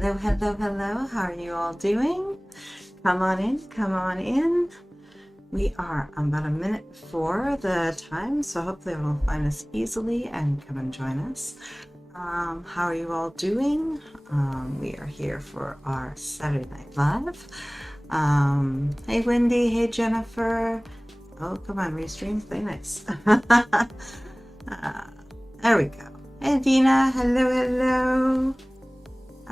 Hello, hello, hello. How are you all doing? Come on in, come on in. We are about a minute before the time, so hopefully it will find us easily and come and join us. How are you all doing? We are here for our Saturday Night Live. Hey Wendy, hey Jennifer. Oh, come on, restream, play nice. There we go. Hey Dina, hello, hello.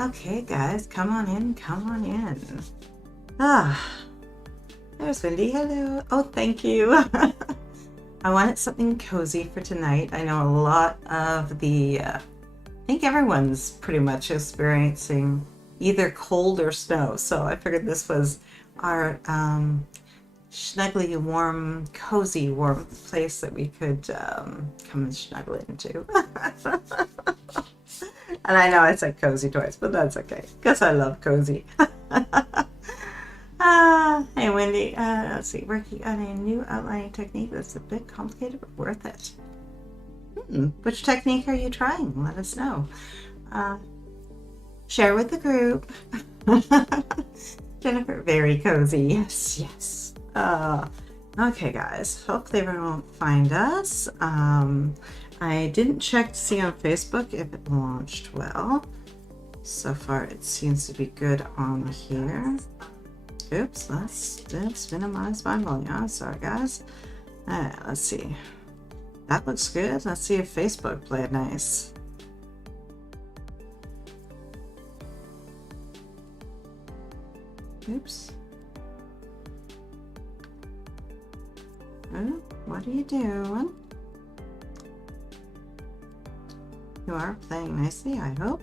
Okay, guys, come on in, come on in. There's Wendy, hello. Oh, thank you. I wanted something cozy for tonight. I know a lot of I think everyone's pretty much experiencing either cold or snow, so I figured this was our snuggly, warm, cozy, warm place that we could come and snuggle into. And I know I said cozy twice, but that's okay, because I love cozy. Hey Wendy, let's see, working on a new outlining technique that's a bit complicated but worth it. Which technique are you trying? Let us know. Share with the group. Jennifer, very cozy. Yes, yes. Okay, guys. Hopefully everyone will find us. I didn't check to see on Facebook if it launched well. So far, it seems to be good on here. Oops, let's minimize my volume. Oh, sorry, guys. Let's see. That looks good. Let's see if Facebook played nice. Oops. Oh, what are you doing? You are playing nicely, I hope.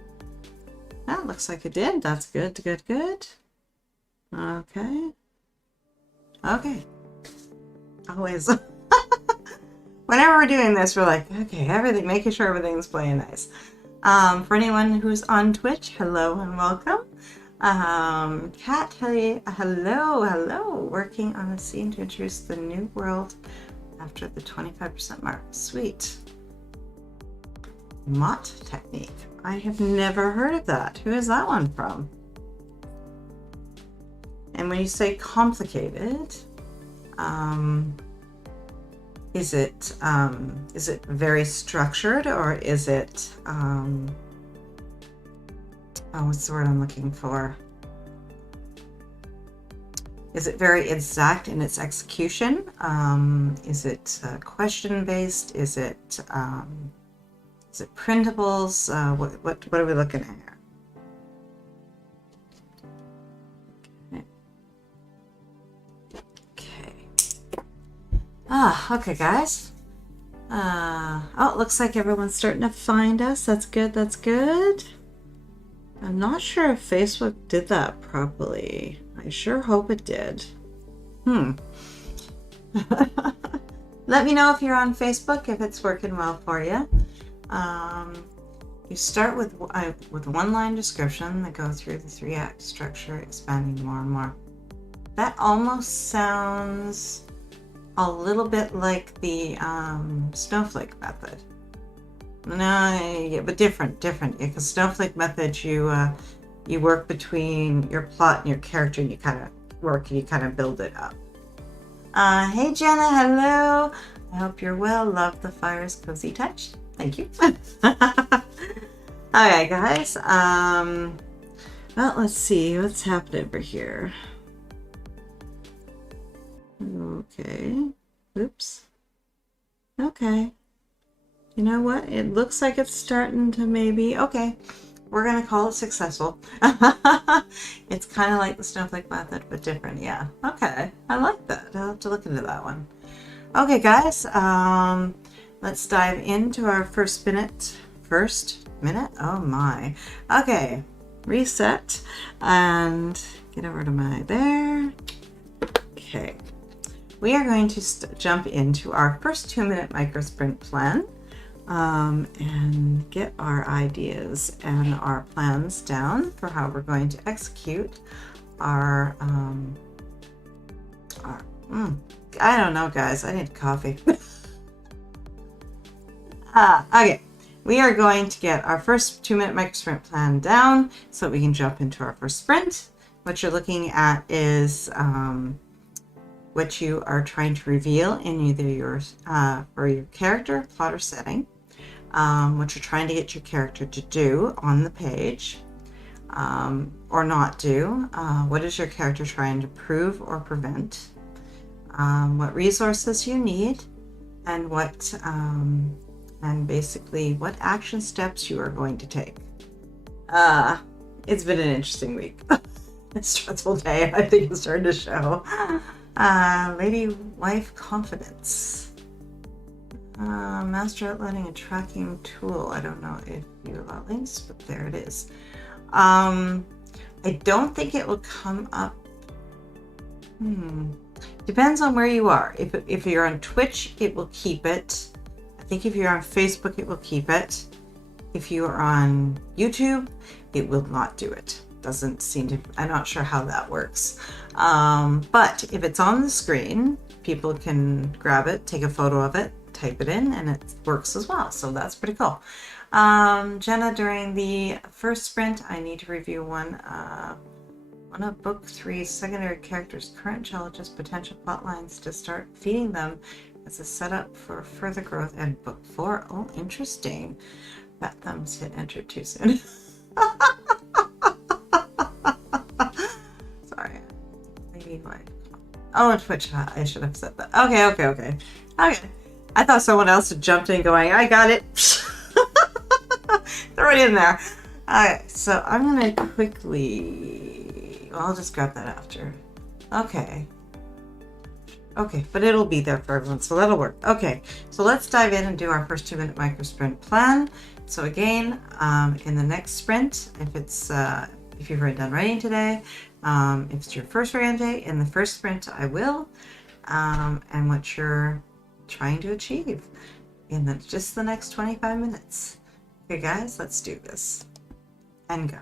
That looks like it did. That's good, good, good. Okay. Okay. Always. Whenever we're doing this, we're like, okay, making sure everything's playing nice. For anyone who's on Twitch, hello and welcome. Kat, hello. Working on a scene to introduce the new world after the 25% mark. Sweet. Mott technique. I have never heard of that. Who is that one from? And when you say complicated, is it very structured, or is it what's the word I'm looking for? Is it very exact in its execution? Is it question based? Is it printables? What are we looking at here? Okay, guys. Oh, it looks like everyone's starting to find us. That's good, that's good. I'm not sure if Facebook did that properly. I sure hope it did. Let me know if you're on Facebook, if it's working well for you. You start with one-line description that goes through the 3-act structure, expanding more and more. That almost sounds a little bit like the snowflake method. No, yeah, but different. Because snowflake method, you work between your plot and your character, and you kind of build it up. Hey Jenna, hello. I hope you're well. Love the fire's cozy touch. Thank you. Okay, guys. Well, let's see what's happening over here. Okay. Oops. Okay. You know what? It looks like it's starting to maybe... Okay. We're going to call it successful. It's kind of like the snowflake method, but different. Yeah. Okay. I like that. I'll have to look into that one. Okay, guys. Let's dive into our first minute. Oh my. Okay. Reset. And get over to my there. Okay. We are going to jump into our first 2-minute micro sprint plan and get our ideas and our plans down for how we're going to execute our I don't know, guys. I need coffee. Okay. we are going to get our first 2-minute microsprint plan down so we can jump into our first sprint. What you're looking at is what you are trying to reveal in either your or your character, plot, or setting. What you're trying to get your character to do on the page, or not do. What is your character trying to prove or prevent? What resources you need, and and basically what action steps you are going to take. It's been an interesting week. A stressful day, I think it's starting to show. Lady Wife Confidence. Master outlining and tracking tool. I don't know if you allow links, but there it is. I don't think it will come up. Depends on where you are. If you're on Twitch, it will keep it. I think if you're on Facebook, it will keep it. If you are on YouTube, it will not do it. Doesn't seem to. I'm not sure how that works. But if it's on the screen, people can grab it, take a photo of it, type it in, and it works as well. So that's pretty cool. Jenna, during the first sprint, I need to review one of book 3 secondary characters' current challenges, potential plot lines to start feeding them as a setup for further growth. And book 4, oh, interesting. Fat thumbs hit enter too soon. Sorry. Lady Wife. Oh, Twitch. I should have said that. Okay. I thought someone else had jumped in going, I got it. Throw it in there. Alright, so I'm going to quickly... Well, I'll just grab that after. Okay, but it'll be there for everyone, so that'll work. Okay, so let's dive in and do our first 2-minute microsprint plan. So again, in the next sprint, if you've already done writing today, if it's your first writing day, in the first sprint I will, and what you're trying to achieve in just the next 25 minutes. Okay guys, let's do this and go.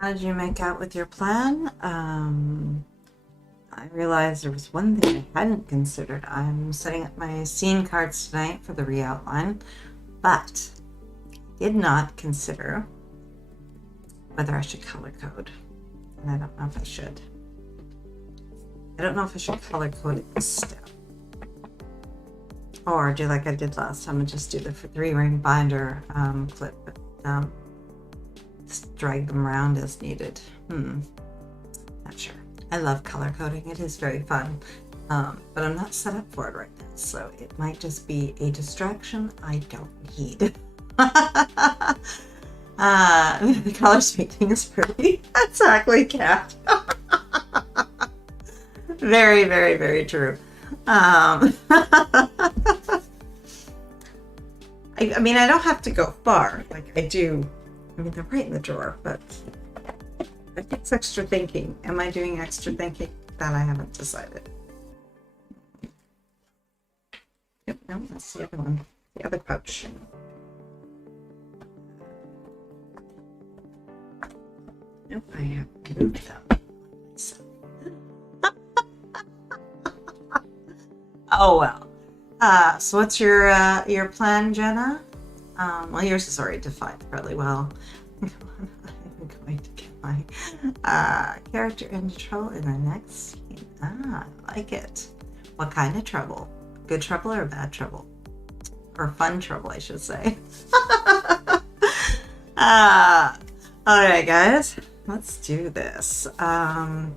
How did you make out with your plan? I realized there was one thing I hadn't considered. I'm setting up my scene cards tonight for the re-outline, but did not consider whether I should color code. And I don't know if I should. I don't know if I should color code it this step. Or do like I did last time and just do the 3-ring binder clip. Just drag them around as needed. Not sure. I love color coding. It is very fun. But I'm not set up for it right now. So it might just be a distraction I don't need. The color painting is pretty. Exactly, cat. Very, very, very true. I mean, I don't have to go far. Like I do. I mean, they're right in the drawer, but I think it's extra thinking. Am I doing extra thinking? That I haven't decided. Yep, no, that's the other one. The other pouch. Nope, I have moved them. Oh well. So what's your plan, Jenna? Well, yours is already defined fairly well. I'm going to get my character into trouble in the next scene. I like it. What kind of trouble? Good trouble or bad trouble? Or fun trouble, I should say. All right, guys, let's do this. I'm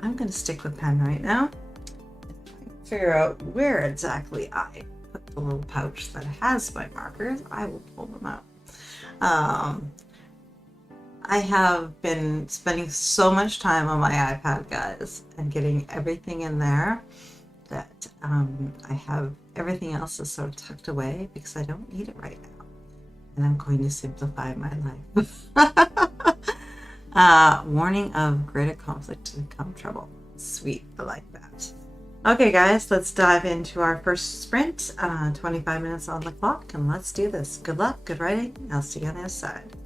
going to stick with pen right now. Figure out where exactly I put the little pouch that has my markers. I will pull them out. I have been spending so much time on my iPad, guys, and getting everything in there that I have everything else is sort of tucked away because I don't need it right now. And I'm going to simplify my life. Warning of greater conflict to become trouble. Sweet, I like that. Okay, guys, let's dive into our first sprint. 25 minutes on the clock, and let's do this. Good luck, good writing. I'll see you on the other side.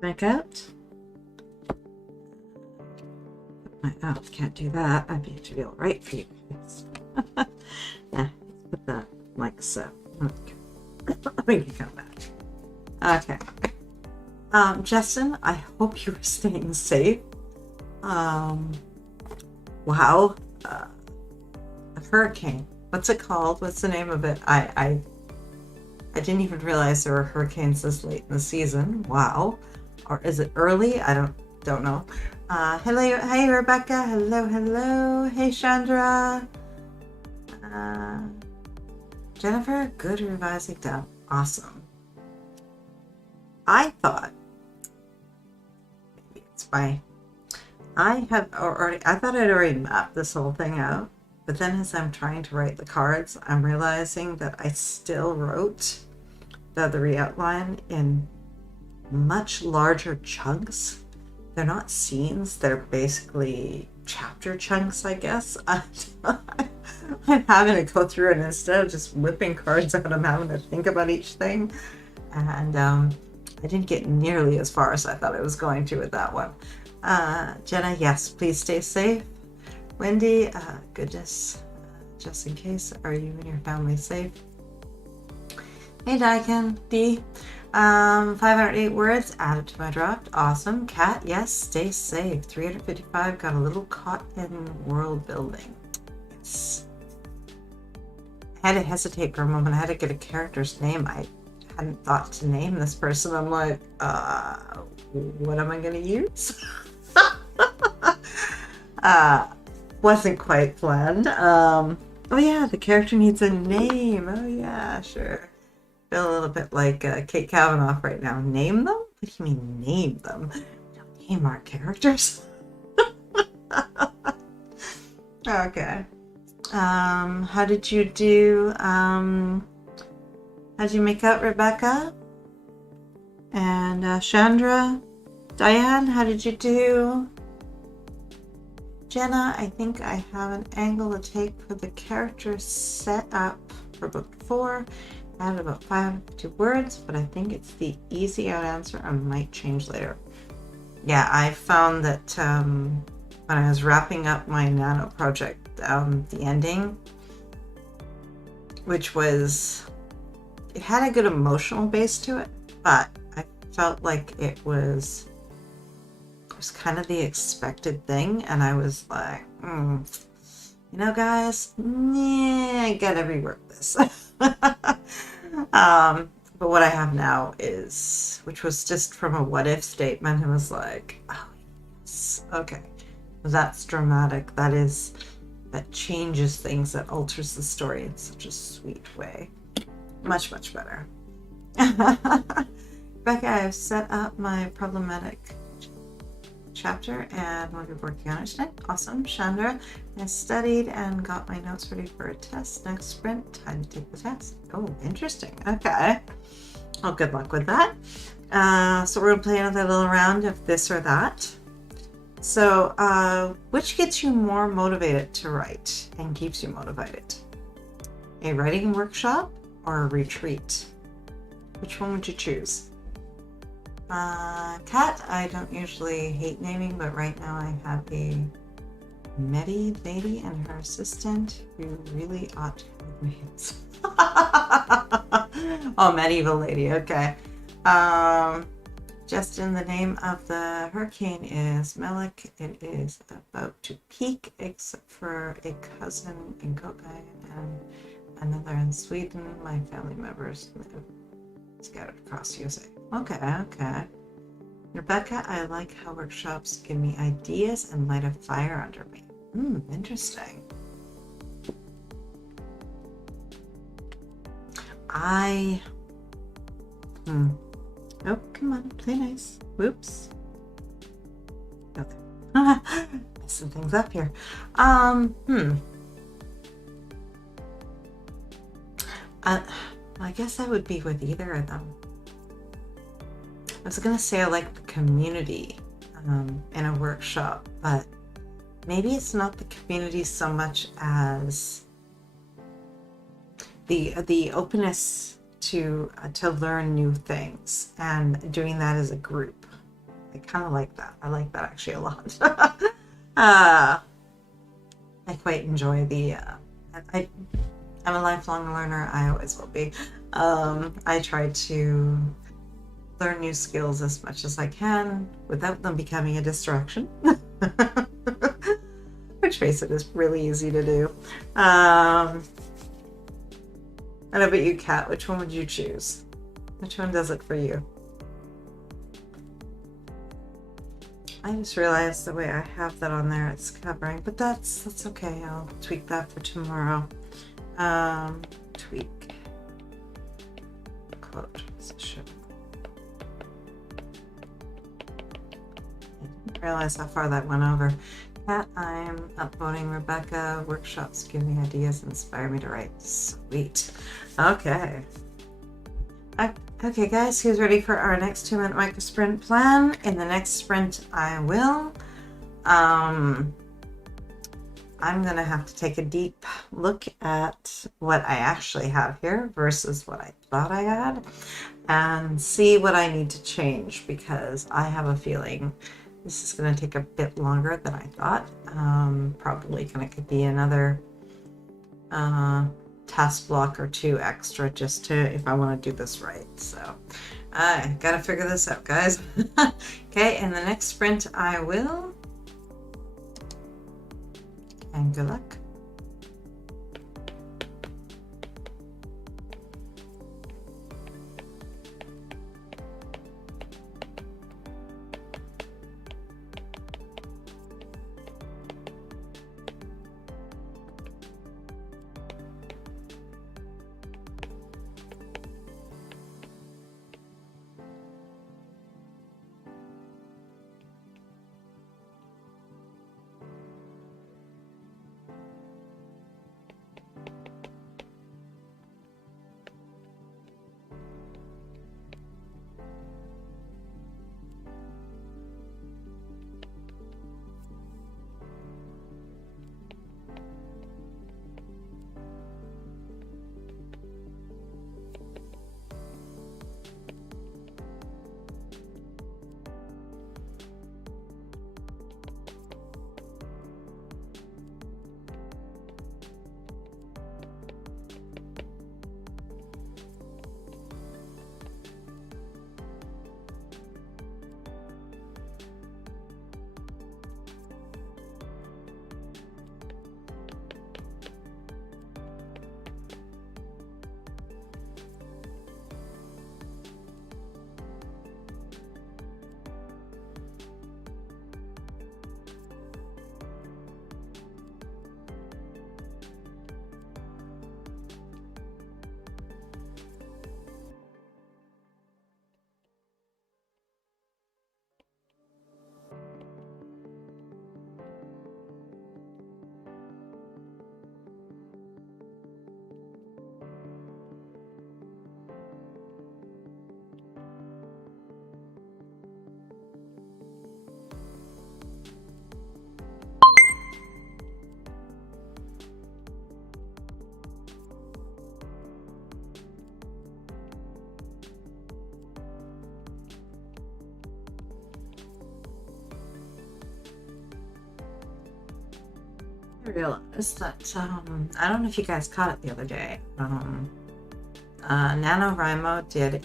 Back out. Oh, can't do that. I have to be all right for you guys. Yeah, let's put that like so. Okay. We can come back. Okay. Justin, I hope you are staying safe. Wow. A hurricane. What's it called? What's the name of it? I didn't even realize there were hurricanes this late in the season. Wow. Or is it early? I don't know. Hello, hey Rebecca. Hello. Hey Chandra. Jennifer, good revising down. Awesome. I thought maybe it's I thought I'd already mapped this whole thing out, but then as I'm trying to write the cards, I'm realizing that I still wrote the re-outline in much larger chunks. They're not scenes, they're basically chapter chunks, I guess. I'm having to go through it instead of just whipping cards out, I'm having to think about each thing. And I didn't get nearly as far as I thought I was going to with that one. Jenna, yes, please stay safe. Wendy, goodness, just in case, are you and your family safe? Hey Daikin, D, 508 words added to my draft. Awesome. Kat, yes, stay safe. 355, got a little caught in world building. Yes. I had to hesitate for a moment. I had to get a character's name. I hadn't thought to name this person. I'm like, what am I going to use? Wasn't quite planned. Oh yeah, the character needs a name. Oh yeah, sure. Feel a little bit like Kate Kavanaugh right now. Name them? What do you mean name them? We don't name our characters. Okay. How did you do? How'd you make out, Rebecca? And Chandra? Diane, how did you do? Jenna, I think I have an angle to take for the character set up for book 4. I had about 5 words, but I think it's the easy out answer. I might change later. Yeah, I found that when I was wrapping up my nano project, the ending, which was, it had a good emotional base to it, but I felt like it was kind of the expected thing, and I was like, you know, guys, I gotta rework this. But what I have now is, which was just from a what if statement, it was like, oh yes, okay, that's dramatic. That changes things, that alters the story in such a sweet way. Much better. Rebecca, I've set up my problematic chapter and we'll be working on it tonight. Awesome. Chandra, I studied and got my notes ready for a test. Next sprint, time to take the test. Oh, interesting. Okay. Well, good luck with that. So we're going to play another little round of this or that. So which gets you more motivated to write and keeps you motivated? A writing workshop or a retreat? Which one would you choose? Kat, I don't usually hate naming, but right now I have a Medi lady and her assistant who really ought to have names. Oh, medieval lady, okay. Justin, the name of the hurricane is Melik. It is about to peak, except for a cousin in Kokai and another in Sweden. My family members live scattered across USA. Okay. Rebecca, I like how workshops give me ideas and light a fire under me. Interesting. Oh, come on, play nice. Whoops. Okay. Messing things up here. I guess I would be with either of them. I was gonna say I like the community in a workshop, but maybe it's not the community so much as the openness to learn new things and doing that as a group. I kind of like that. I like that actually a lot. I quite enjoy the, I'm a lifelong learner. I always will be. I try to learn new skills as much as I can without them becoming a distraction. Which, face it, is really easy to do. I know about you, Kat. Which one would you choose? Which one does it for you? I just realized the way I have that on there, it's covering, but that's okay. I'll tweak that for tomorrow. Tweak quote position. I didn't realize how far that went over. Kat, I'm upvoting Rebecca. Workshops give me ideas, inspire me to write. Sweet. Okay. Okay, guys, who's ready for our next 2-minute micro sprint plan? In the next sprint, I will. I'm going to have to take a deep look at what I actually have here versus what I thought I had and see what I need to change, because I have a feeling this is going to take a bit longer than I thought. Probably going to be another task block or 2 extra just to, if I want to do this right. So I gotta figure this out, guys. Okay, in the next sprint I will. And good luck. I realized that I don't know if you guys caught it the other day. NaNoWriMo did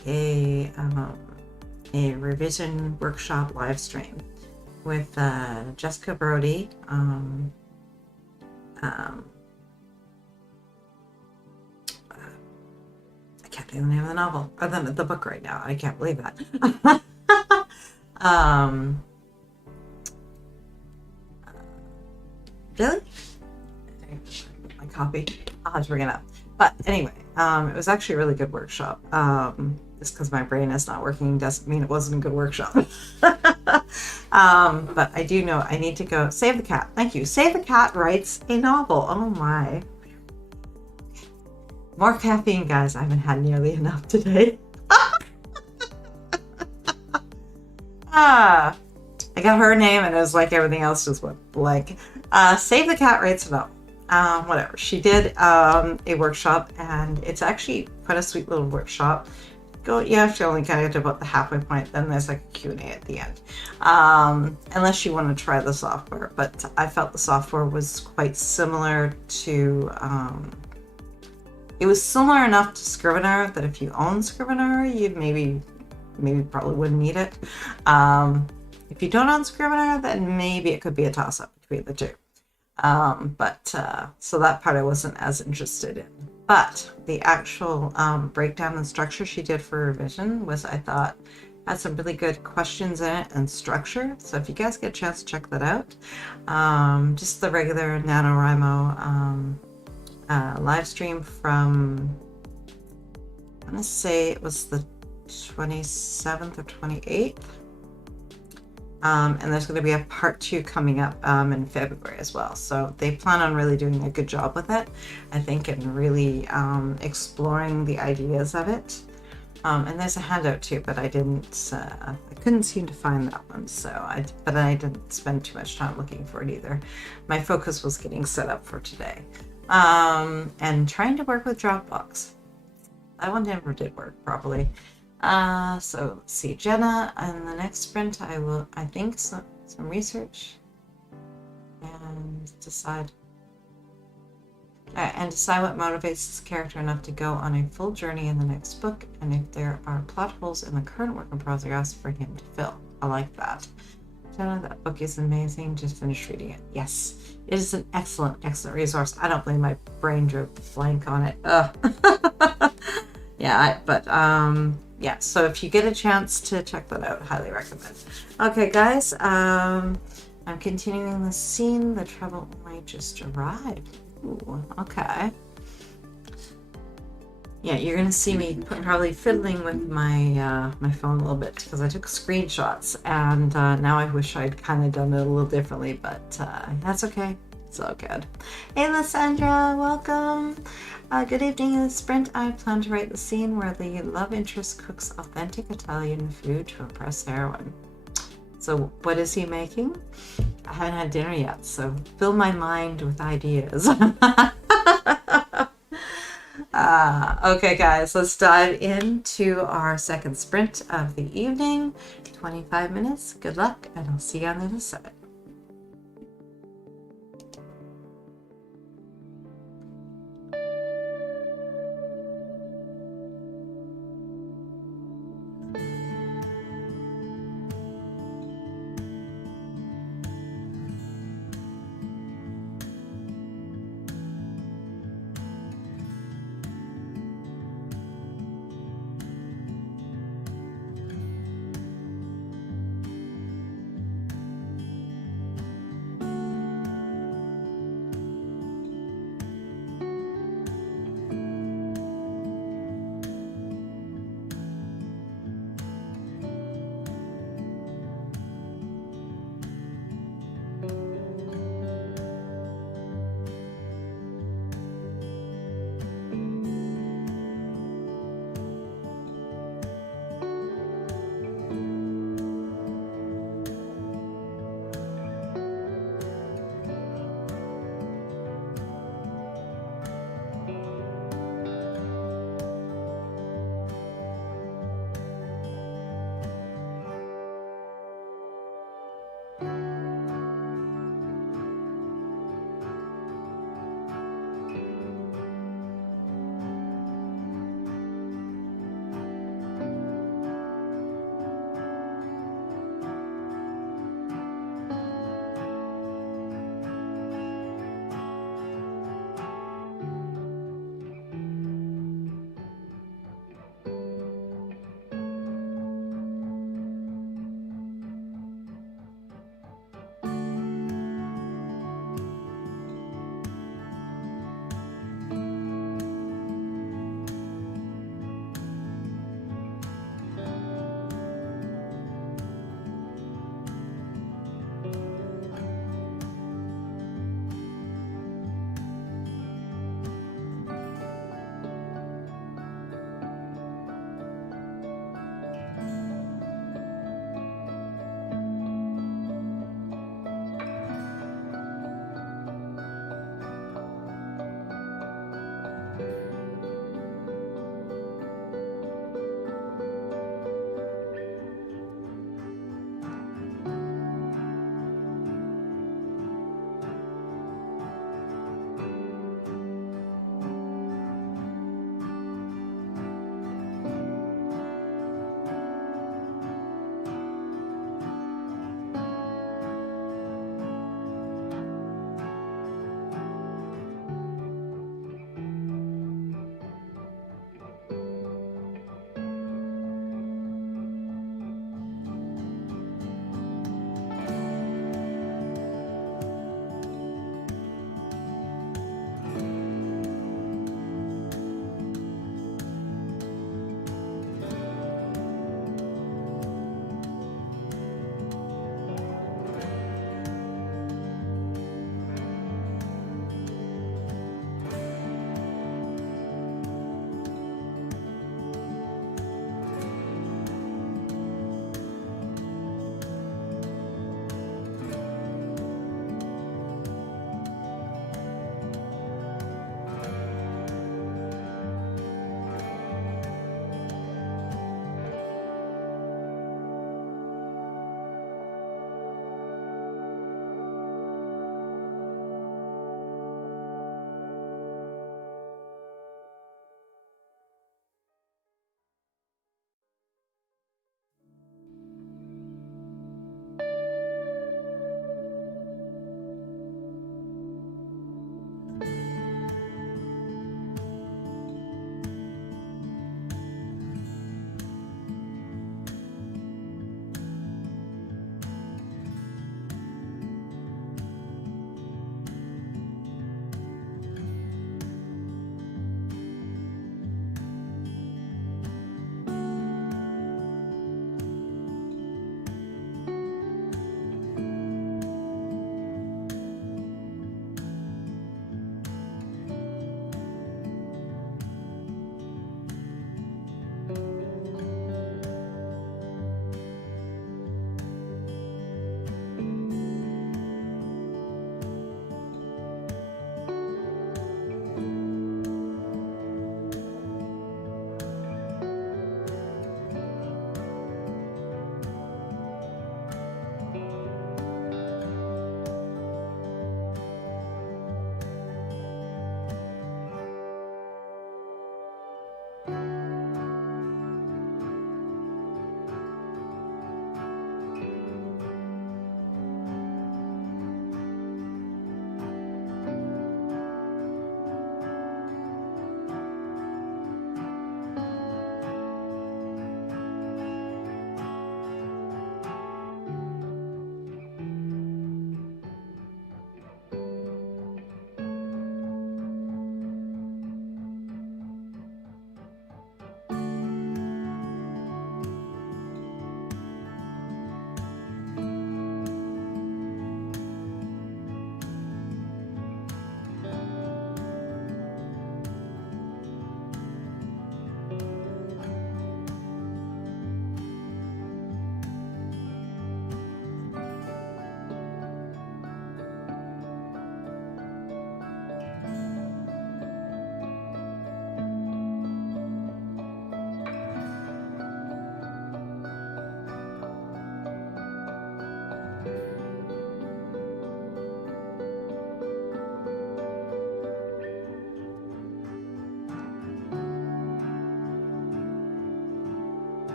a revision workshop live stream with Jessica Brody. I can't think of the name of the novel or the book right now. I can't believe that. Really? My copy. I'll have to bring it up. But anyway, it was actually a really good workshop. Just because my brain is not working doesn't mean it wasn't a good workshop. But I do know I need to go. Save the Cat. Thank you. Save the Cat writes a novel. Oh my. More caffeine, guys. I haven't had nearly enough today. I got her name and it was like everything else just went blank. Save the Cat writes a novel. Whatever. She did a workshop and it's actually quite a sweet little workshop. go, you actually only kind of get to about the halfway point, then there's like a Q&A at the end. Unless you want to try the software, but I felt the software was quite similar to, it was similar enough to Scrivener that if you own Scrivener, you maybe probably wouldn't need it. If you don't own Scrivener, then maybe it could be a toss-up between the two. So that part I wasn't as interested in. But the actual breakdown and structure she did for revision was, I thought, had some really good questions in it and structure. So if you guys get a chance to check that out, just the regular NaNoWriMo live stream from, I want to say it was the 27th or 28th. And there's going to be a part 2 coming up in February as well. So they plan on really doing a good job with it, I think, and really exploring the ideas of it. And there's a handout too, but I couldn't seem to find that one. But I didn't spend too much time looking for it either. My focus was getting set up for today. And trying to work with Dropbox. That one never did work properly. So let's see, Jenna, in the next sprint, I think some research and decide what motivates this character enough to go on a full journey in the next book, and if there are plot holes in the current work in progress for him to fill. I like that. Jenna, that book is amazing. Just finished reading it. Yes, it is an excellent resource. I don't blame my brain drew blank on it. Yeah, so if you get a chance to check that out, highly recommend. Okay, guys, I'm continuing the scene. The trouble might just arrived. Ooh, okay. Yeah, you're gonna see me probably fiddling with my my phone a little bit because I took screenshots, and now I wish I'd kind of done it a little differently, but that's okay. It's all good. Hey, Lysandra, welcome. Good evening. In the sprint, I plan to write the scene where the love interest cooks authentic Italian food to impress heroine. So what is he making? I haven't had dinner yet, so fill my mind with ideas. Okay, guys, let's dive into our second sprint of the evening. 25 minutes. Good luck, and I'll see you on the other side.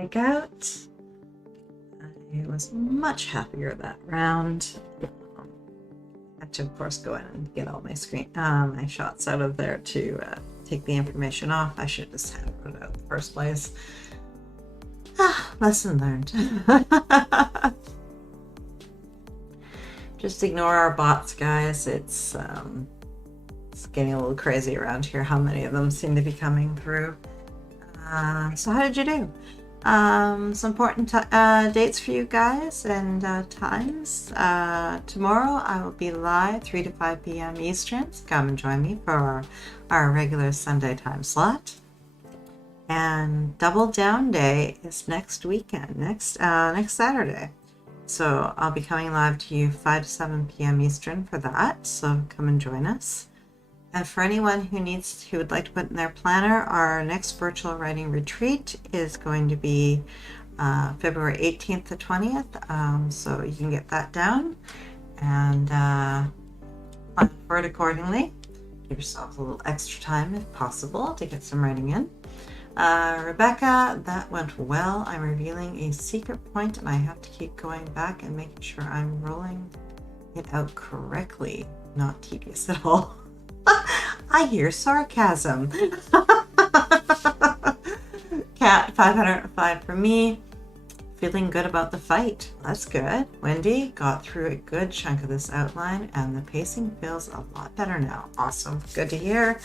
break out. I was much happier that round. I had to, of course, go in and get all my my shots out of there to take the information off. I should just have put it out in the first place. Lesson learned. Just ignore our bots, guys. It's getting a little crazy around here how many of them seem to be coming through. So how did you do? Some important dates for you guys and times. Tomorrow I will be live 3 to 5 p.m. Eastern. So come and join me for our regular Sunday time slot. And Double Down Day is next weekend, next Saturday. So I'll be coming live to you 5 to 7 p.m. Eastern for that. So come and join us. And for anyone who would like to put in their planner, our next virtual writing retreat is going to be February 18th to 20th. So you can get that down and plan for it accordingly. Give yourself a little extra time if possible to get some writing in. Rebecca, that went well. I'm revealing a secret point and I have to keep going back and making sure I'm rolling it out correctly. Not tedious at all. I hear sarcasm. Cat 505 for me. Feeling good about the fight. That's good. Wendy got through a good chunk of this outline and the pacing feels a lot better now. Awesome. Good to hear.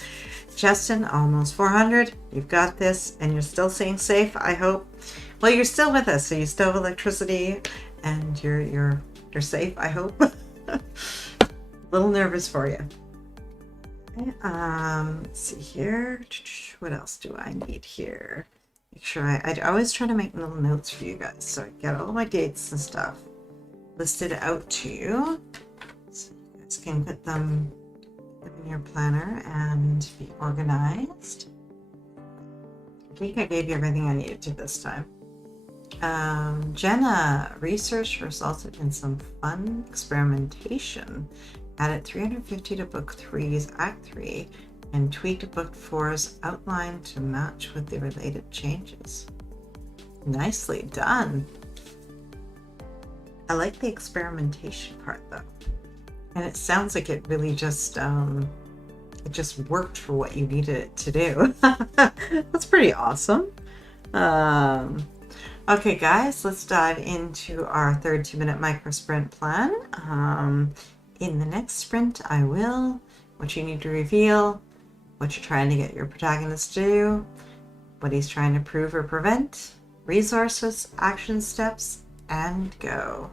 Justin, almost 400. You've got this and you're still staying safe, I hope. Well, you're still with us, so you still have electricity and you're safe, I hope. A little nervous for you. Let's see here. What else do I need here? Make sure I always try to make little notes for you guys so I get all my dates and stuff listed out to you. So you guys can put them in your planner and be organized. I think I gave you everything I needed to this time. Jenna, research resulted in some fun experimentation. Added 350 to book 3's Act 3 and tweaked book 4's outline to match with the related changes. Nicely done. I like the experimentation part though. And it sounds like it really just worked for what you needed it to do. That's pretty awesome. Okay guys, let's dive into our third 2-minute micro sprint plan. In the next sprint, what you need to reveal, what you're trying to get your protagonist to do, what he's trying to prove or prevent, resources, action steps, and go.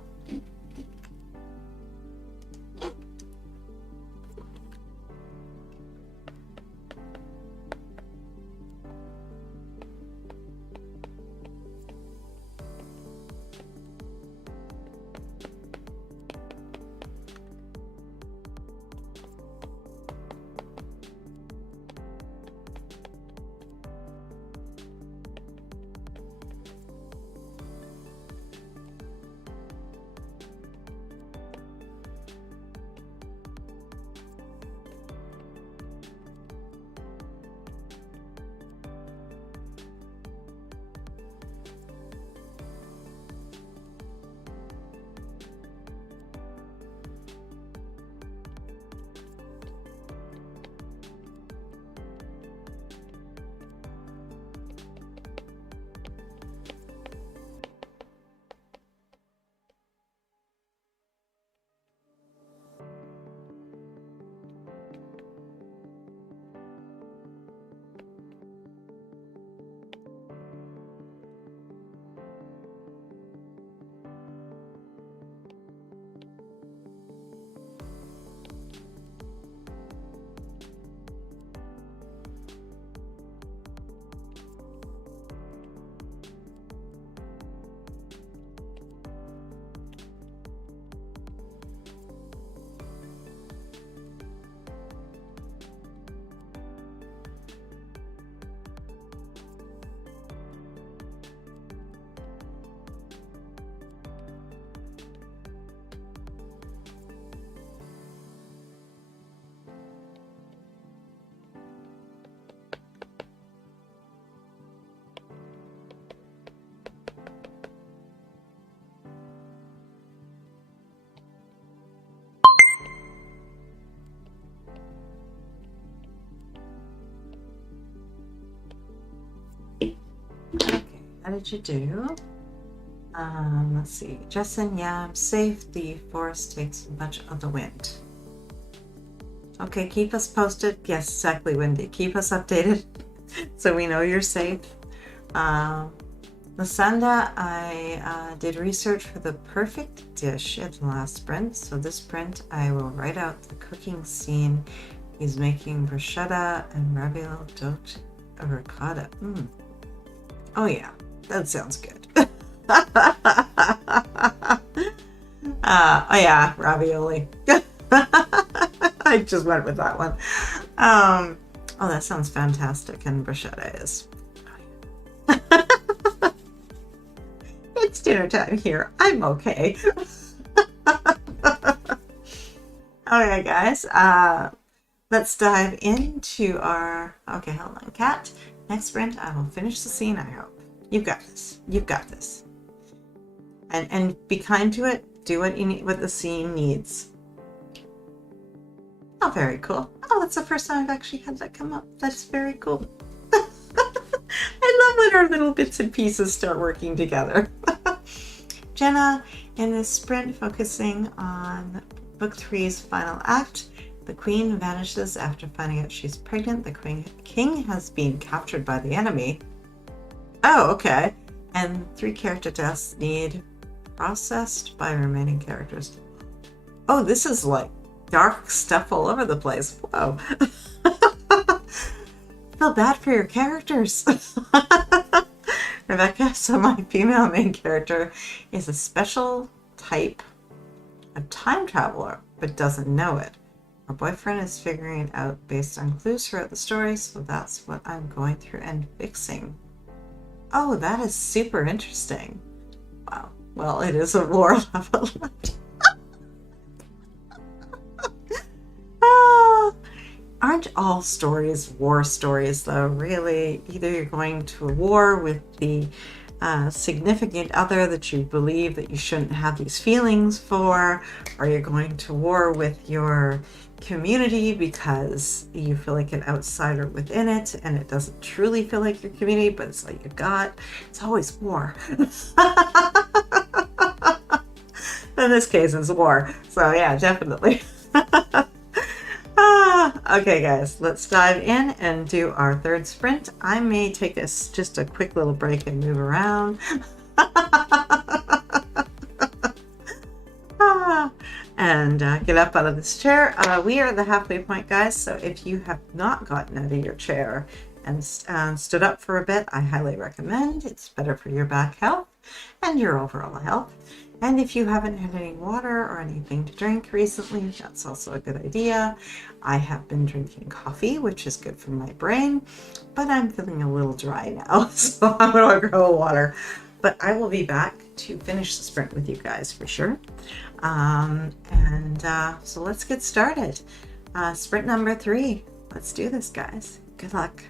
How did you do? Let's see. Justin, yeah, I'm safe. The forest takes much of the wind. Okay, keep us posted. Yes, exactly, Wendy. Keep us updated so we know you're safe. Lasanda, I did research for the perfect dish at the last sprint. So this sprint, I will write out the cooking scene. He's making bruschetta and ravioli dote ricotta. Oh yeah, that sounds good. Oh yeah, ravioli. I just went with that one. Oh, that sounds fantastic, and bruschetta is. It's dinner time here. I'm okay. Okay, guys. Let's dive into our. Okay, hold on, cat. Next sprint, I will finish the scene. I hope you've got this. You've got this. And be kind to it. Do what you need. What the scene needs. Oh, very cool. Oh, that's the first time I've actually had that come up. That's very cool. I love when our little bits and pieces start working together. Jenna, in this sprint focusing on book 3's final act, the queen vanishes after finding out she's pregnant. The king has been captured by the enemy. Oh, okay. And 3 character deaths need processed by remaining characters. Oh, this is like dark stuff all over the place. Whoa. Feel bad for your characters. Rebecca, so my female main character is a special type of time traveler, but doesn't know it. Her boyfriend is figuring it out based on clues throughout the story, so that's what I'm going through and fixing. Oh, that is super interesting. Wow. Well, it is a war level. Aren't all stories war stories, though, really? Either you're going to a war with the significant other that you believe that you shouldn't have these feelings for, or you're going to war with your community because you feel like an outsider within it and it doesn't truly feel like your community, but it's like you got. It's always war. In this case, it's war. So yeah, definitely. Okay, guys, let's dive in and do our third sprint. I may take us just a quick little break and move around. And get up out of this chair. We are at the halfway point, guys, so if you have not gotten out of your chair and stood up for a bit, I highly recommend. It's better for your back health and your overall health. And if you haven't had any water or anything to drink recently, that's also a good idea. I have been drinking coffee, which is good for my brain, but I'm feeling a little dry now, so I'm going to go water. But I will be back to finish the sprint with you guys for sure. So let's get started. Sprint number 3. Let's do this, guys. Good luck.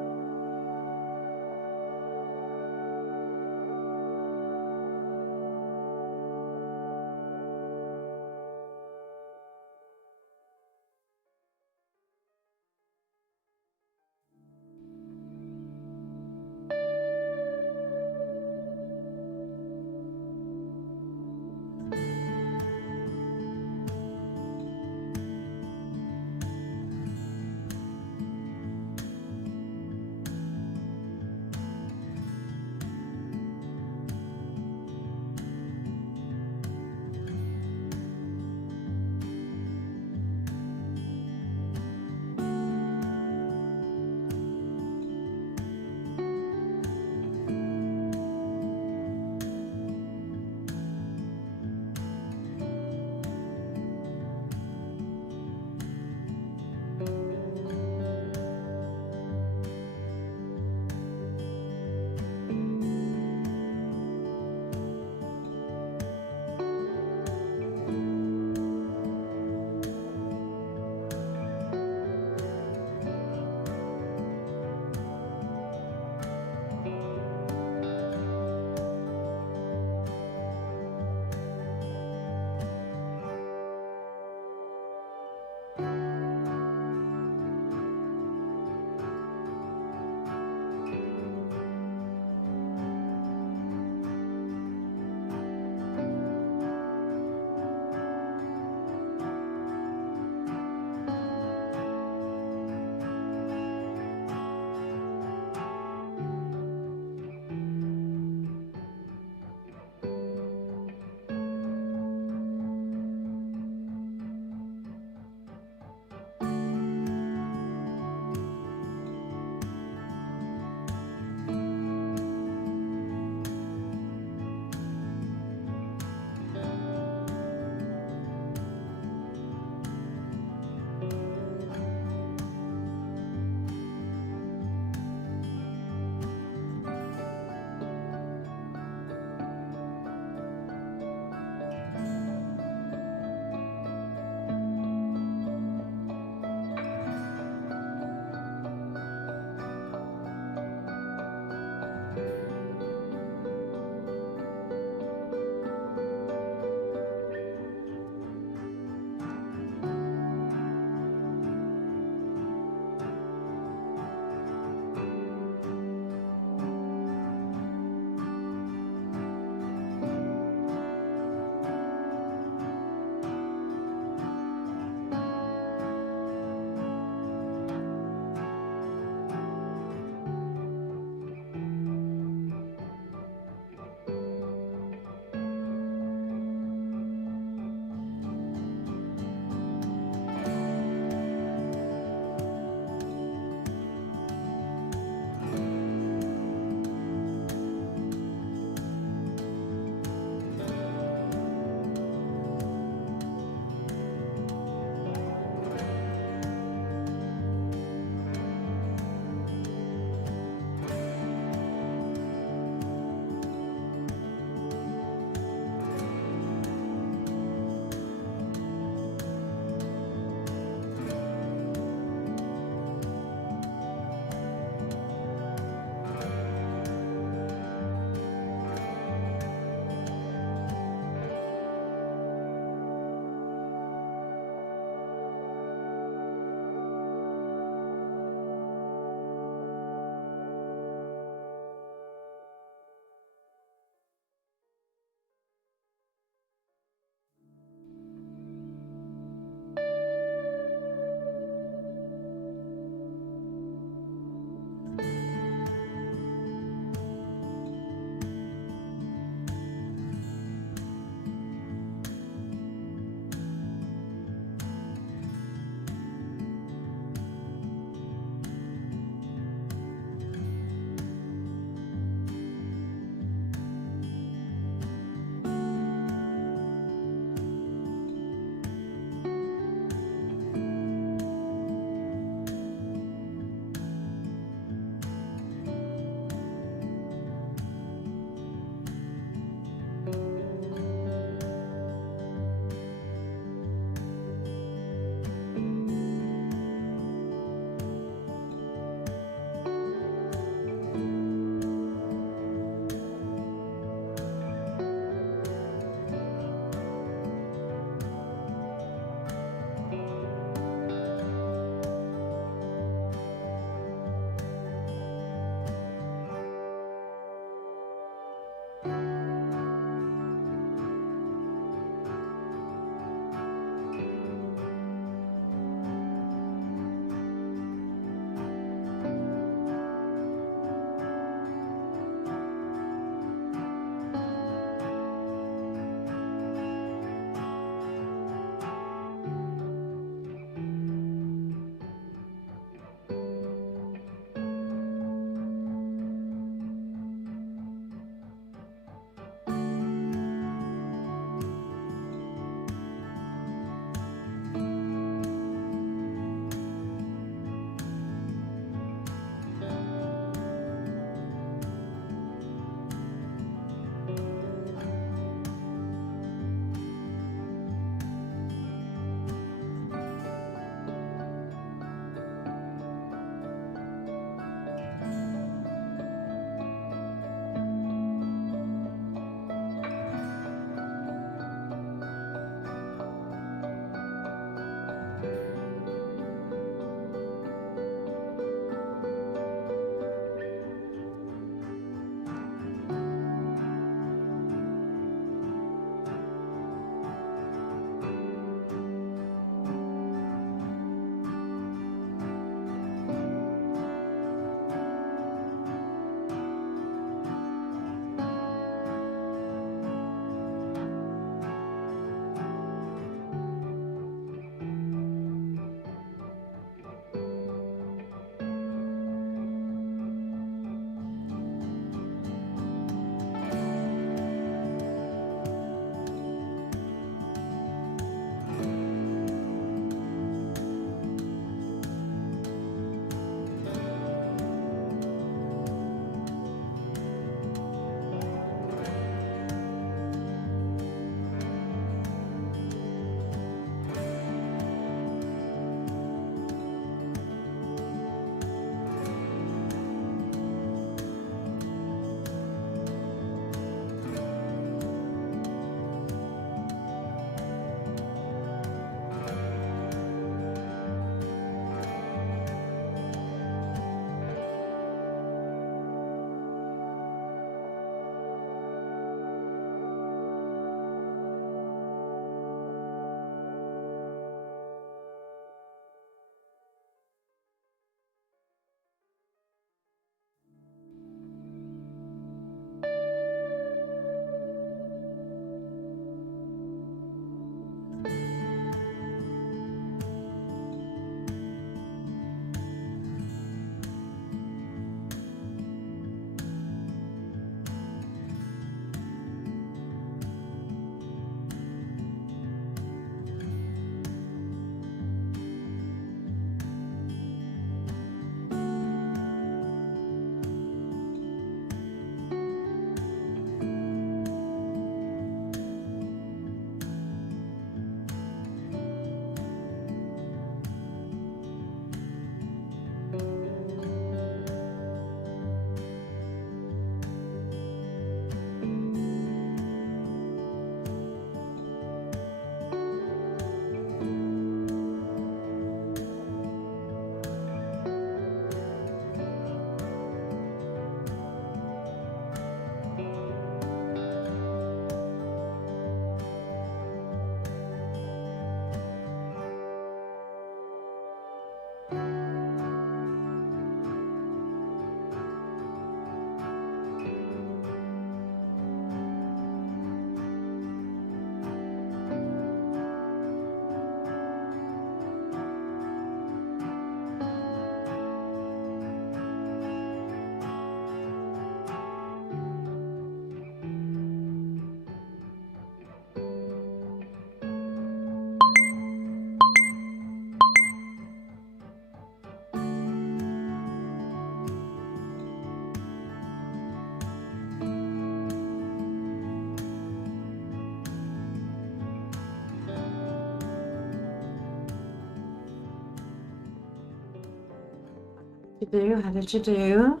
How did you do?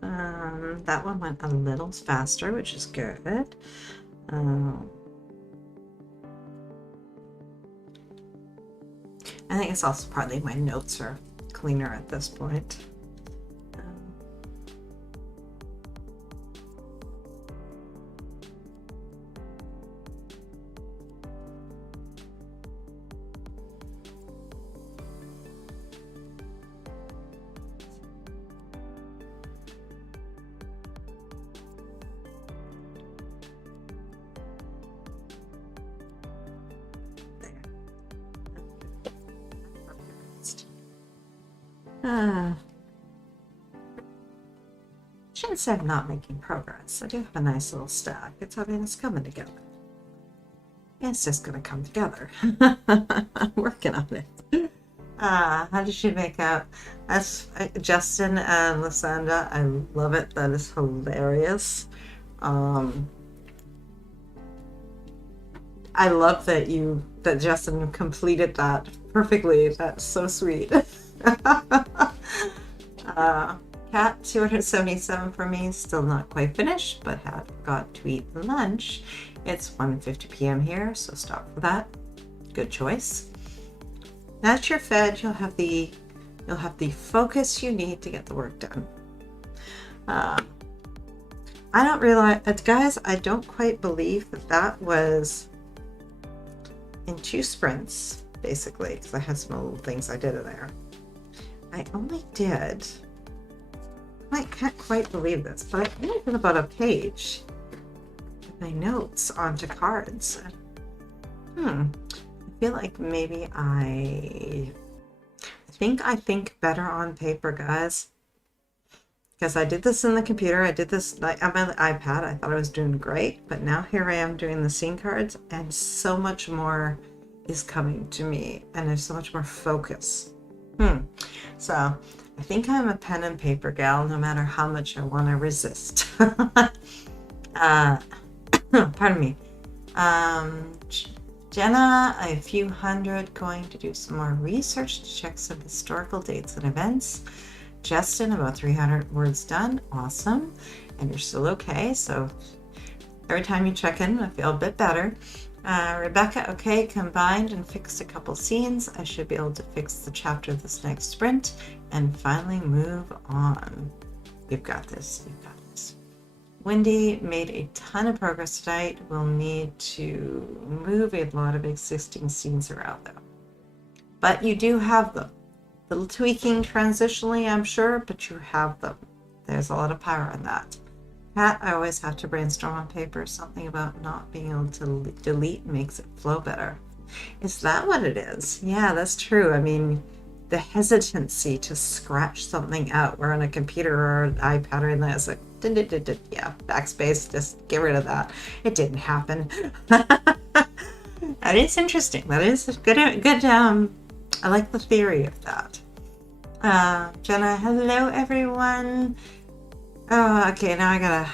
That one went a little faster, which is good. I think it's also partly my notes are cleaner at this point. Shouldn't say I'm not making progress. I do have a nice little stack. It's coming together. It's just gonna come together. I'm working on it. How did she make out? That's Justin and Lysanda. I love it. That is hilarious. I love that Justin completed that perfectly. That's so sweet. Cat 277 for me, still not quite finished, but have got to eat lunch. It's 1:50 p.m. here, so stop for that. Good choice. Now that you're fed, you'll have the focus you need to get the work done. I don't realize, guys, I don't quite believe that was in 2 sprints, basically, because I had some little things I did in there. I only did, I can't quite believe this, but I only did about a page of my notes onto cards. I feel like maybe I think better on paper, guys. Because I did this in the computer, I did this on my iPad, I thought I was doing great, but now here I am doing the scene cards, and so much more is coming to me, and there's so much more focus. So I think I'm a pen and paper gal, no matter how much I want to resist. Pardon me. Jenna, a few hundred, going to do some more research to check some historical dates and events. Justin, about 300 words done. Awesome. And you're still okay. So every time you check in, I feel a bit better. Rebecca, okay, combined and fixed a couple scenes. I should be able to fix the chapter this next sprint and finally move on. You've got this. You've got this. Wendy made a ton of progress tonight. We'll need to move a lot of existing scenes around though. But you do have them. Little tweaking transitionally, I'm sure, but you have them. There's a lot of power in that. Pat, I always have to brainstorm on paper. Something about not being able to delete makes it flow better. Is that what it is? Yeah, that's true. I mean, the hesitancy to scratch something out, where on a computer or an iPad or anything, it's like, yeah, backspace, just get rid of that. It didn't happen. That is interesting. That is good. I like the theory of that. Jenna, hello everyone. Oh, okay, now I gotta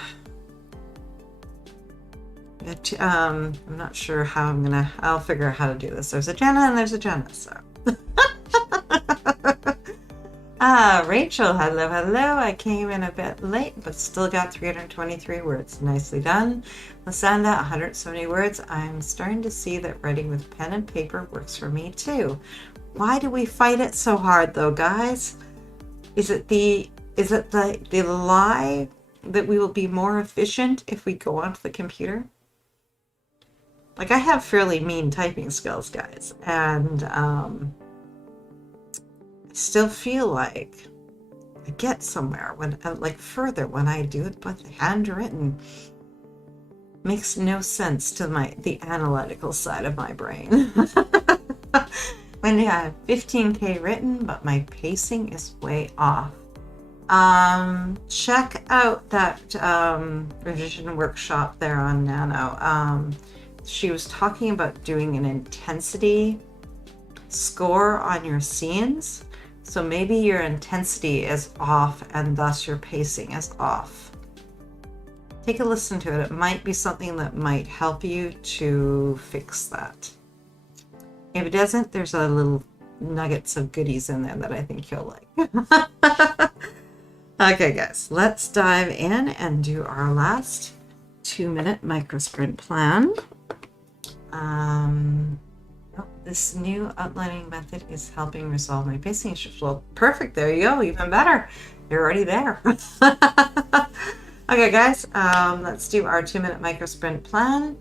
I'm not sure how I'll figure out how to do this. There's a Jenna and there's a Jenna, so. Rachel, hello. I came in a bit late, but still got 323 words. Nicely done. Lysanda, 170 words. I'm starting to see that writing with pen and paper works for me too. Why do we fight it so hard though, guys? Is it the lie that we will be more efficient if we go onto the computer? Like, I have fairly mean typing skills, guys, and I still feel like I get somewhere when, further when I do it, but the handwritten makes no sense to the analytical side of my brain. When you have 15K written, but my pacing is way off. Check out that revision workshop there on Nano. She was talking about doing an intensity score on your scenes. So maybe your intensity is off and thus your pacing is off. Take a listen to it. It might be something that might help you to fix that. If it doesn't, there's a little nuggets of goodies in there that I think you'll like. Okay, guys, let's dive in and do our last 2-minute micro sprint plan. This new outlining method is helping resolve my pacing issues. Well, perfect. There you go. Even better. You're already there. Okay, guys, let's do our 2-minute micro sprint plan.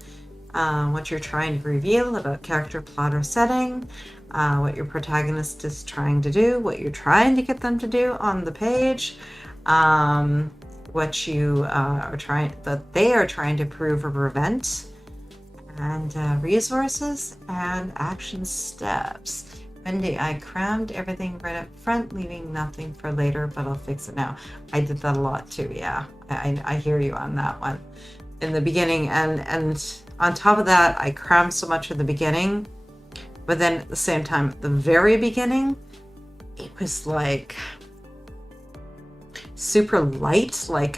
What you're trying to reveal about character, plot, or setting, what your protagonist is trying to do, what you're trying to get them to do on the page, what you that they are trying to prove or prevent, and resources and action steps. Wendy, I crammed everything right up front, leaving nothing for later, but I'll fix it now. I did that a lot too. Yeah, I hear you on that one. In the beginning, and on top of that, I crammed so much at the beginning, but then at the same time, at the very beginning, it was like super light. Like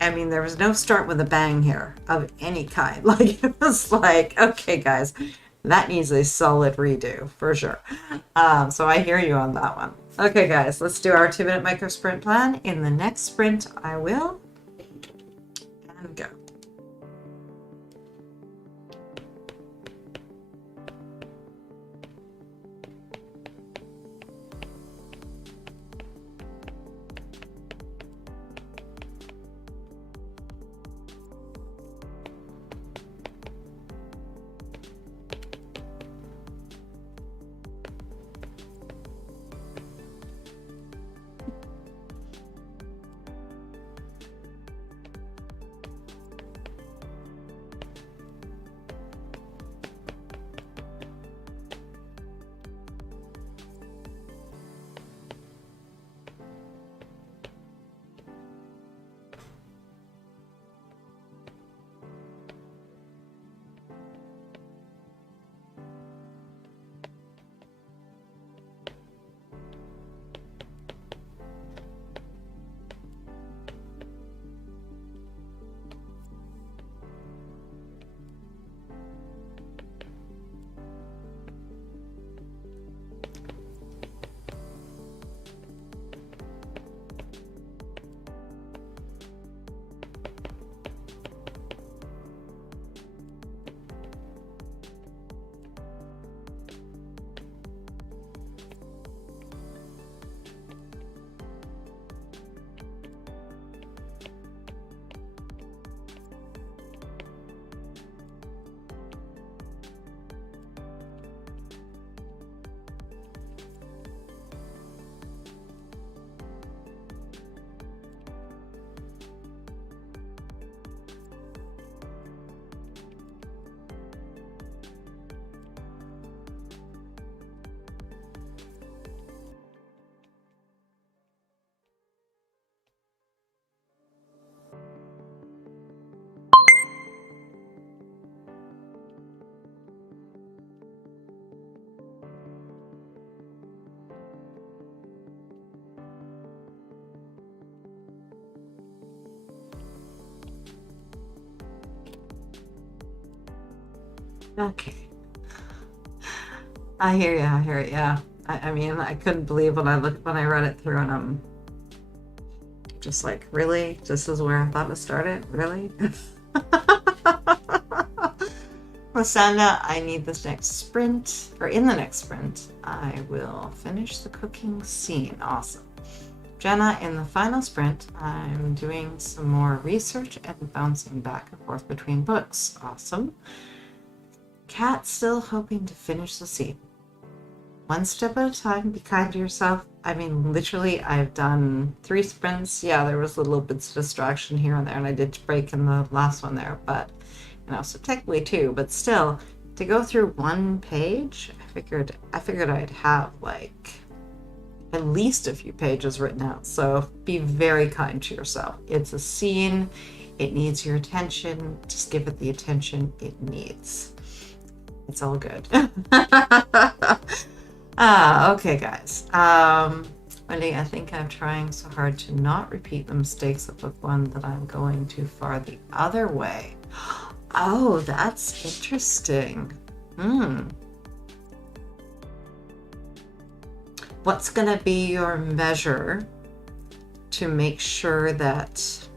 there was no start with a bang here of any kind. Like it was like, okay, guys, that needs a solid redo for sure. So I hear you on that one. Okay, guys, let's do our 2-minute micro sprint plan. In the next sprint, I will and go. Okay. I hear you. Yeah. I mean, I couldn't believe when I read it through, and I'm just like, really? This is where I thought it started? Really? Lysanda, I need this next sprint, or in the next sprint, I will finish the cooking scene. Awesome. Jenna, in the final sprint, I'm doing some more research and bouncing back and forth between books. Awesome. Kat, still hoping to finish the scene. One step at a time, be kind to yourself. I mean, literally, I've done 3 sprints. Yeah, there was little bits of distraction here and there, and I did break in the last one there, but, so technically 2, but still, to go through 1 page, I figured I'd have, like, at least a few pages written out, so be very kind to yourself. It's a scene. It needs your attention. Just give it the attention it needs. It's all good. Okay, guys. Wendy, I think I'm trying so hard to not repeat the mistakes of book 1 that I'm going too far the other way. Oh, that's interesting. What's going to be your measure to make sure that,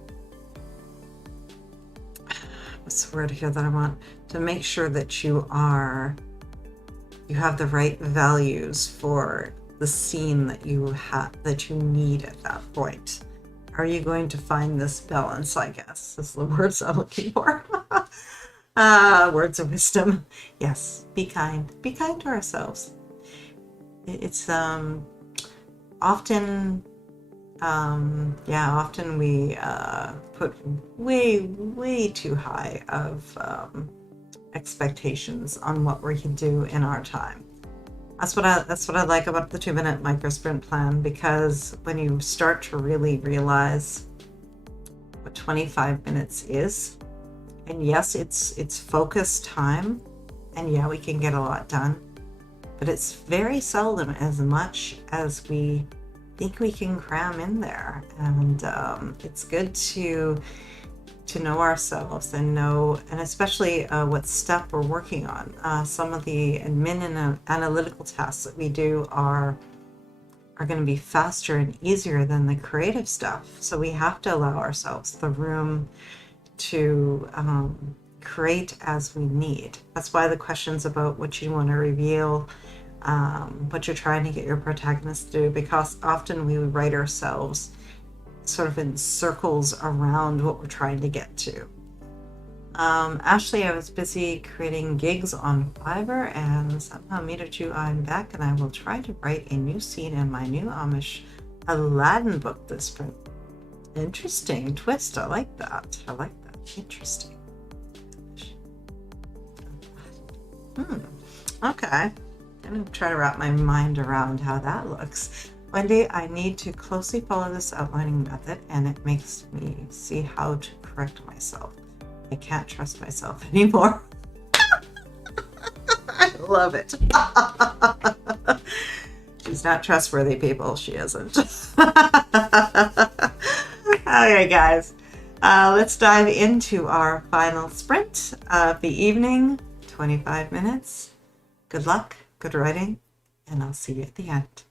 what's the word here that I want? To make sure that you have the right values for the scene that you need at that point. Are you going to find this balance, I guess, is the words I'm looking for. Words of wisdom. Yes, be kind. Be kind to ourselves. It's often we put way too high of expectations on what we can do in our time. That's what I like about the 2-minute micro sprint plan, because when you start to really realize what 25 minutes is, and yes, it's focused time, and yeah, we can get a lot done, but it's very seldom as much as we think we can cram in there. And it's good to know ourselves and especially what step we're working on. Some of the admin and analytical tasks that we do are going to be faster and easier than the creative stuff. So we have to allow ourselves the room to create as we need. That's why the questions about what you want to reveal, what you're trying to get your protagonist to do, because often we write ourselves sort of in circles around what we're trying to get to. Ashley, I was busy creating gigs on Fiverr and somehow metered you. I'm back and I will try to write a new scene in my new Amish Aladdin book this spring. Interesting twist. I like that. Interesting. Okay. I'm going to try to wrap my mind around how that looks. Wendy, I need to closely follow this outlining method, and it makes me see how to correct myself. I can't trust myself anymore. I love it. She's not trustworthy, people. She isn't. Okay, guys. Let's dive into our final sprint of the evening. 25 minutes. Good luck, good writing, and I'll see you at the end.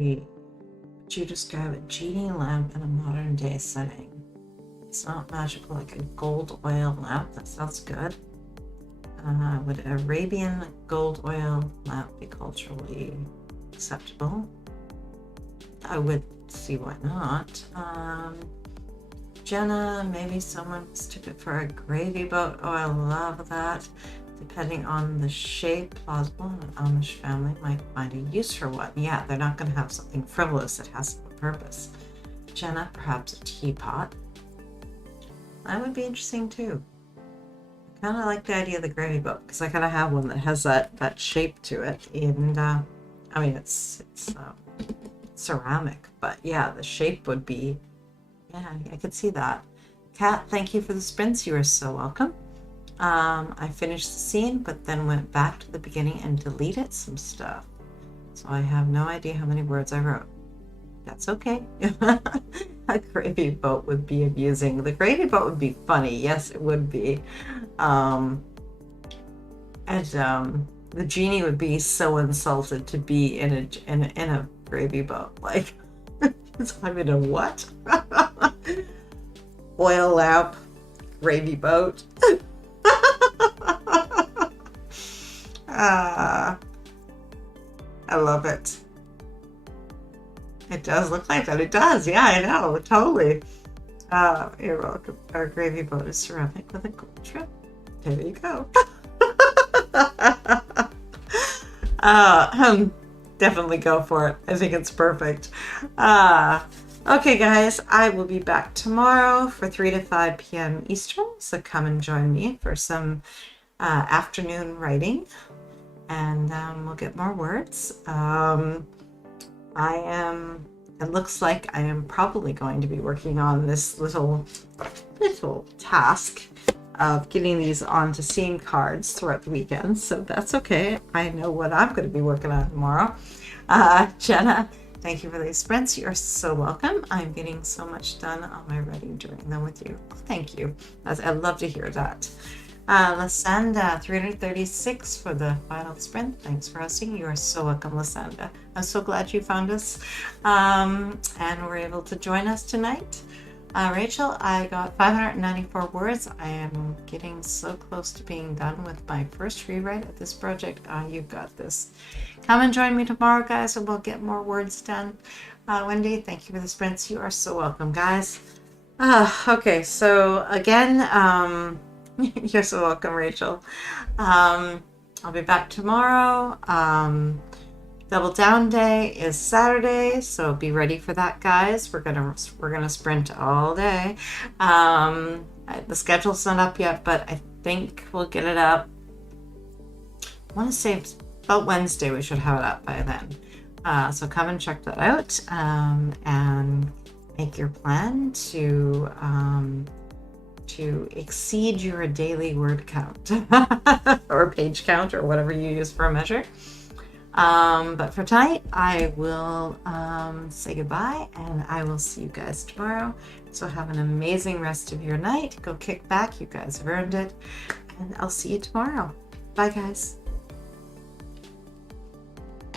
you describe a genie lamp in a modern day setting? It's not magical like a gold oil lamp. That sounds good. Would Arabian gold oil lamp be culturally acceptable? I would see why not. Jenna, maybe someone mistook it for a gravy boat. Oh, I love that. Depending on the shape, plausible, an Amish family might find a use for one. Yeah, they're not going to have something frivolous. It has a purpose. Jenna, perhaps a teapot. That would be interesting too. I kind of like the idea of the gravy boat because I kind of have one that has that shape to it. And I mean, it's ceramic, but yeah, the shape would be, yeah, I could see that. Kat, thank you for the sprints. You are so welcome. I finished the scene, but then went back to the beginning and deleted some stuff. So I have no idea how many words I wrote. That's okay. A gravy boat would be amusing. The gravy boat would be funny. Yes, it would be. The genie would be so insulted to be in a gravy boat. Like, I mean, a what? Oil lamp, gravy boat. I love it. It does look like that. It does. Yeah, I know. Totally. You're welcome. Our gravy boat is ceramic with a gold trim. There you go. Definitely go for it. I think it's perfect. Okay, guys, I will be back tomorrow for 3 to 5 p.m. Eastern. So come and join me for some afternoon writing, and we'll get more words. It looks like I am probably going to be working on this little task of getting these onto scene cards throughout the weekend. So that's okay. I know what I'm going to be working on tomorrow. Jenna, thank you for these sprints. You're so welcome. I'm getting so much done on my writing during them with you. Thank you. I'd love to hear that. Lysanda, 336 for the final sprint. Thanks for hosting. You are so welcome, Lysanda. I'm so glad you found us and were able to join us tonight. Rachel, I got 594 words. I am getting so close to being done with my first rewrite of this project. You've got this. Come and join me tomorrow, guys, and we'll get more words done. Wendy, thank you for the sprints. You are so welcome, guys. Okay, so again, you're so welcome, Rachel. I'll be back tomorrow. Double down day is Saturday, so be ready for that, guys. We're gonna sprint all day. The schedule's not up yet, but I think we'll get it up. I want to say about Wednesday. We should have it up by then. So come and check that out and make your plan to exceed your daily word count or page count or whatever you use for a measure. But for tonight, I will say goodbye, and I will see you guys tomorrow. So have an amazing rest of your night. Go kick back. You guys have earned it. And I'll see you tomorrow. Bye, guys.